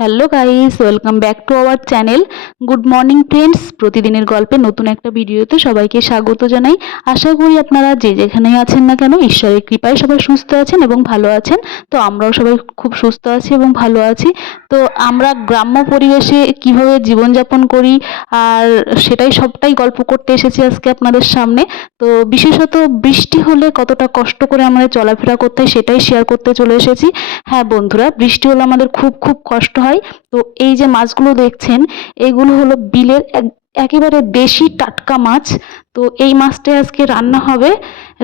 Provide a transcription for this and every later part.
Hello guys welcome back to our channel good morning friends প্রতিদিনের গল্পে নতুন একটা ভিডিওতে সবাইকে স্বাগত জানাই। আশা করি আপনারা যে যেখানেই আছেন না কেন, ঈশ্বরের কৃপায় সবাই সুস্থ আছেন এবং ভালো আছেন। তো আমরাও সবাই খুব সুস্থ আছি এবং ভালো আছি। তো আমরা গ্রাম্য পরিবেশে কীভাবে জীবনযাপন করি, আর সেটাই সবটাই গল্প করতে এসেছি আজকে আপনাদের সামনে। তো বিশেষত বৃষ্টি হলে কতটা কষ্ট করে আমাদের চলাফেরা করতে হয়, সেটাই শেয়ার করতে চলে এসেছি। হ্যাঁ বন্ধুরা, বৃষ্টি হলে আমাদের খুব খুব কষ্ট হয়। তো এই যে মাছগুলো দেখছেন, এগুলো হলো বিলের এক, একেবারে দেশি টাটকা মাছ। তো এই মাছটাই আজকে রান্না হবে।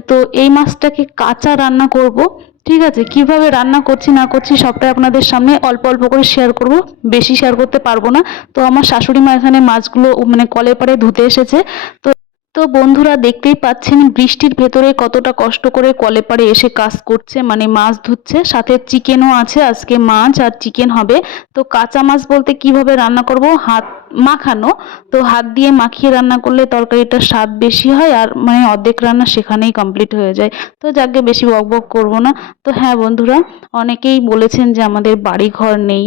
তো এই মাছটাকে কাঁচা রান্না করব। ঠিক আছে, কীভাবে রান্না করছি, না করছি সবটাই আপনাদের সামনে অল্প অল্প করে শেয়ার করব। বেশি শেয়ার করতে পারব না। তো আমার শাশুড়ি মা এখানে মাছগুলো মানে কলে পাড়ে ধুতে এসেছে। তো তো বন্ধুরা দেখতেই পাচ্ছেন, বৃষ্টির ভেতরে কতটা কষ্ট করে কলে পাড়ে এসে কাজ করছে মানে মাছ ধুচ্ছে সাথে চিকেনও আছে, আজকে মাছ আর চিকেন হবে। তো কাঁচা মাছ বলতে কীভাবে রান্না করব? হাত মাখানো, তো হাত দিয়ে মাখিয়ে রান্না করলে তরকারিটার স্বাদ বেশি হয় আর মানে অর্ধেক রান্না সেখানেই কমপ্লিট হয়ে যায়। তো যাকে বেশি বক বক করব না। তো হ্যাঁ বন্ধুরা, অনেকেই বলেছেন যে আমাদের বাড়ি ঘর নেই।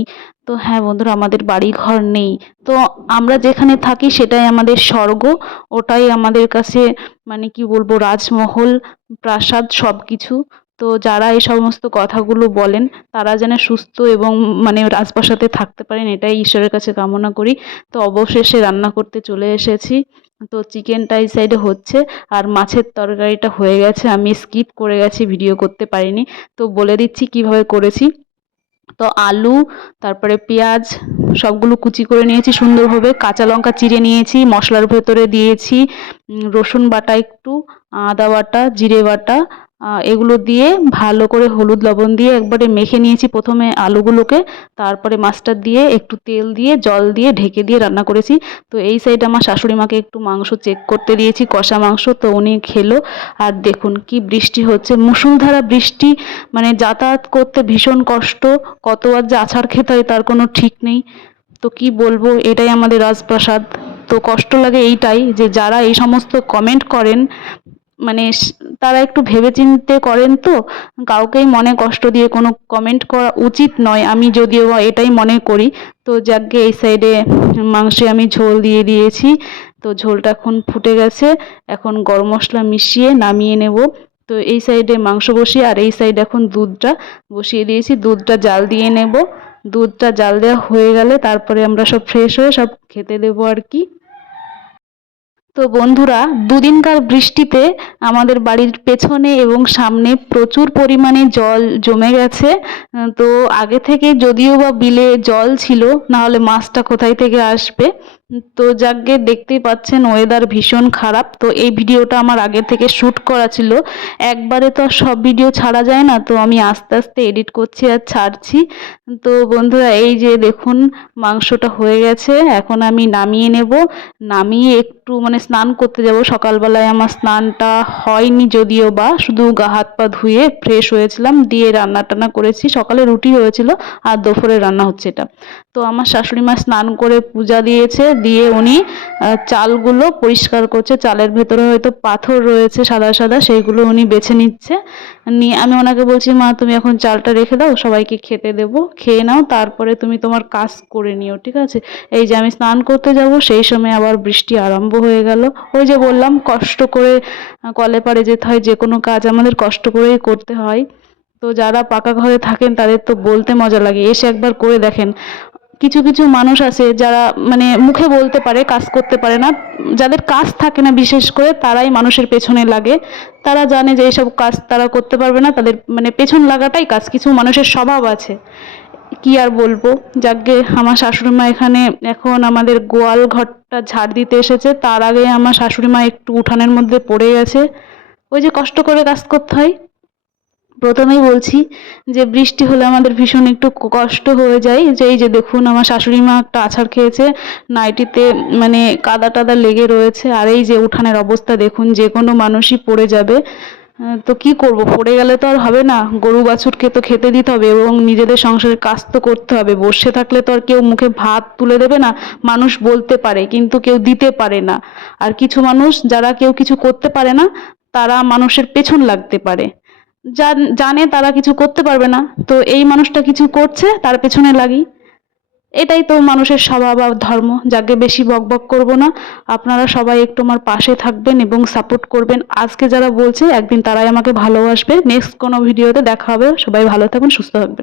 তো হ্যাঁ বন্ধুরা, আমাদের বাড়ি ঘর নেই। তো আমরা যেখানে থাকি সেটাই আমাদের স্বর্গ। ওটাই আমাদের কাছে মানে কি বলব, রাজমহল, প্রাসাদ সব কিছু তো যারা এই সমস্ত কথাগুলো বলেন, তারা যেন সুস্থ এবং মানে রাজপ্রাসাদে থাকতে পারেন, এটাই ঈশ্বরের কাছে কামনা করি। তো অবশেষে রান্না করতে চলে এসেছি। তো চিকেনটা এই সাইডে হচ্ছে, আর মাছের তরকারিটা হয়ে গেছে। আমি স্কিপ করে গেছি ভিডিও করতে পারিনি। তো বলে দিচ্ছি কীভাবে করেছি। তো আলু, তারপরে পেঁয়াজ, সবগুলো কুচি করে নিয়েছি সুন্দরভাবে। কাঁচা লঙ্কা চিড়ে নিয়েছি, মশলার ভেতরে দিয়েছি রসুন বাটা একটু, আদা বাটা, জিরে বাটা এগুলো দিয়ে ভালো করে হলুদ লবণ দিয়ে একবারে মেখে নিয়েছি প্রথমে আলুগুলোকে। তারপরে মাছটা দিয়ে একটু তেল দিয়ে, জল দিয়ে ঢেকে দিয়ে রান্না করেছি। তো এই সাইডে আমার শাশুড়ি মাকে একটু মাংস চেক করতে দিয়েছি, কষা মাংস, তো উনি খেলো। আর দেখুন কি বৃষ্টি হচ্ছে। মুসুলধারা বৃষ্টি মানে যাতায়াত করতে ভীষণ কষ্ট। কতবার যে আছাড় খেতে হয় তার কোনো ঠিক নেই। তো কি বলব, এটাই আমাদের রাজপ্রাসাদ। তো কষ্ট লাগে এইটাই যে যারা এই সমস্ত কমেন্ট করেন মানে তারা একটু ভেবেচিন্তে করেন তো, কাউকেই মনে কষ্ট দিয়ে কোনো কমেন্ট করা উচিত নয়। আমি যদিও এটাই মনে করি। তো যাকে এই সাইডে মাংসে আমি ঝোল দিয়ে দিয়েছি। তো ঝোলটা এখন ফুটে গেছে। এখন গরম মশলা মিশিয়ে নামিয়ে নেব। তো এই সাইডে মাংস বসিয়ে আর এই সাইডে এখন দুধটা বসিয়ে দিয়েছি। দুধটা জাল দিয়ে নেব। দুধটা জাল দেওয়া হয়ে গেলে তারপরে আমরা সব ফ্রেশ হয়ে সব খেতে দেবো আর কি। তো বন্ধুরা, দুদিনকার বৃষ্টিতে আমাদের বাড়ির পেছনে এবং সামনে প্রচুর পরিমাণে জল জমে গেছে। তো আগে থেকে যদিও বা বিলে জল ছিল, নাহলে মাছটা কোথায় থেকে আসবে? তো যাকে দেখতেই পাচ্ছেন ওয়েদার ভীষণ খারাপ। তো এই ভিডিওটা আমার আগে থেকে শ্যুট করা ছিল। একবারে তো সব ভিডিও ছাড়া যায় না, তো আমি আস্তে আস্তে এডিট করছি আর ছাড়ছি। তো বন্ধুরা, এই যে দেখুন, মাংসটা হয়ে গেছে। এখন আমি নামিয়ে নেব। নামিয়ে একটু মানে স্নান করতে যাব। সকালবেলায় আমার স্নানটা হয়নি যদিও বা, শুধু গা হাত পা ধুয়ে ফ্রেশ হয়েছিলাম, দিয়ে রান্না টান্না করেছি। সকালে রুটি হয়েছিল আর দুপুরে রান্না হচ্ছে এটা। তো আমার শাশুড়ি মা স্নান করে পূজা দিয়েছে। দিয়ে উনি চালগুলো পরিষ্কার করছে। চালের ভেতরে হয়তো পাথর রয়েছে সাদা সাদা, সেইগুলো উনি বেছে নিচ্ছে। নিয়ে আমি ওনাকে বলছি, মা, তুমি এখন চালটা রেখে দাও, সবাইকে খেতে দেবো। খেয়ে নাও, তারপরে তুমি তোমার কাজ করে নিও, ঠিক আছে? এই যে আমি স্নান করতে যাব, সেই সময় আবার বৃষ্টি আরম্ভ হয়ে গেল। ওই যে বললাম, কষ্ট করে কলে পাড়ে যেতে হয়, যে কোনো কাজ আমাদের কষ্ট করেই করতে হয়। তো যারা পাকা ঘরে থাকেন, তাদের তো বলতে মজা লাগে। এসে একবার করে দেখেন কিছু কিছু মানুষ আছে যারা মানে মুখে বলতে পারে, কাজ করতে পারে না। যাদের কাজ থাকে না বিশেষ করে, তারাই মানুষের পেছনে লাগে। তারা জানে যে এইসব কাজ তারা করতে পারবে না, তাদের মানে পেছন লাগাটাই কাজ। কিছু মানুষের স্বভাব আছে। কি আর বলব? যাকে আমার শাশুড়ি মা এখানে এখন আমাদের গোয়াল ঘরটা ঝাড় দিতে এসেছে। তার আগে আমার শাশুড়ি মা একটু উঠানের মধ্যে পড়ে গেছে। ওই যে কষ্ট করে কাজ করতে হয়। প্রথমেই বলছি যে বৃষ্টি হলে আমাদের ভীষণ একটু কষ্ট হয়ে যায়। যে এই যে দেখুন আমার শাশুড়ি মা একটা আছাড় খেয়েছে, নাইটিতে মানে কাদা টাদা লেগে রয়েছে, আর এই যে উঠানের অবস্থা দেখুন, যে কোনো মানুষই পড়ে যাবে। তো কি করব? পড়ে গেলে তো আর হবে না। গরু বাছুরকে তো খেতে দিতে হবে এবং নিজেদের সংসারের কাজ তো করতে হবে। বসে থাকলে তো আর কেউ মুখে ভাত তুলে দেবে না, মানুষ বলতে পারে, কিন্তু কেউ দিতে পারে না। আর কিছু মানুষ, যারা কেউ কিছু করতে পারে না, তারা মানুষের পেছন লাগতে পারে। জানে তারা কিছু করতে পারবে না। তো এই মানুষটা কিছু করছে, তার পেছনে লাগি। এটাই তো মানুষের স্বভাব আর ধর্ম। যাকে বেশি বক বক করব না, আপনারা সবাই একটু আমার পাশে থাকবেন এবং সাপোর্ট করবেন। আজকে যারা বলছে, একদিন তারাই আমাকে ভালোবাসবে। নেক্সট কোনো ভিডিওতে দেখা হবে। সবাই ভালো থাকবেন, সুস্থ থাকবেন।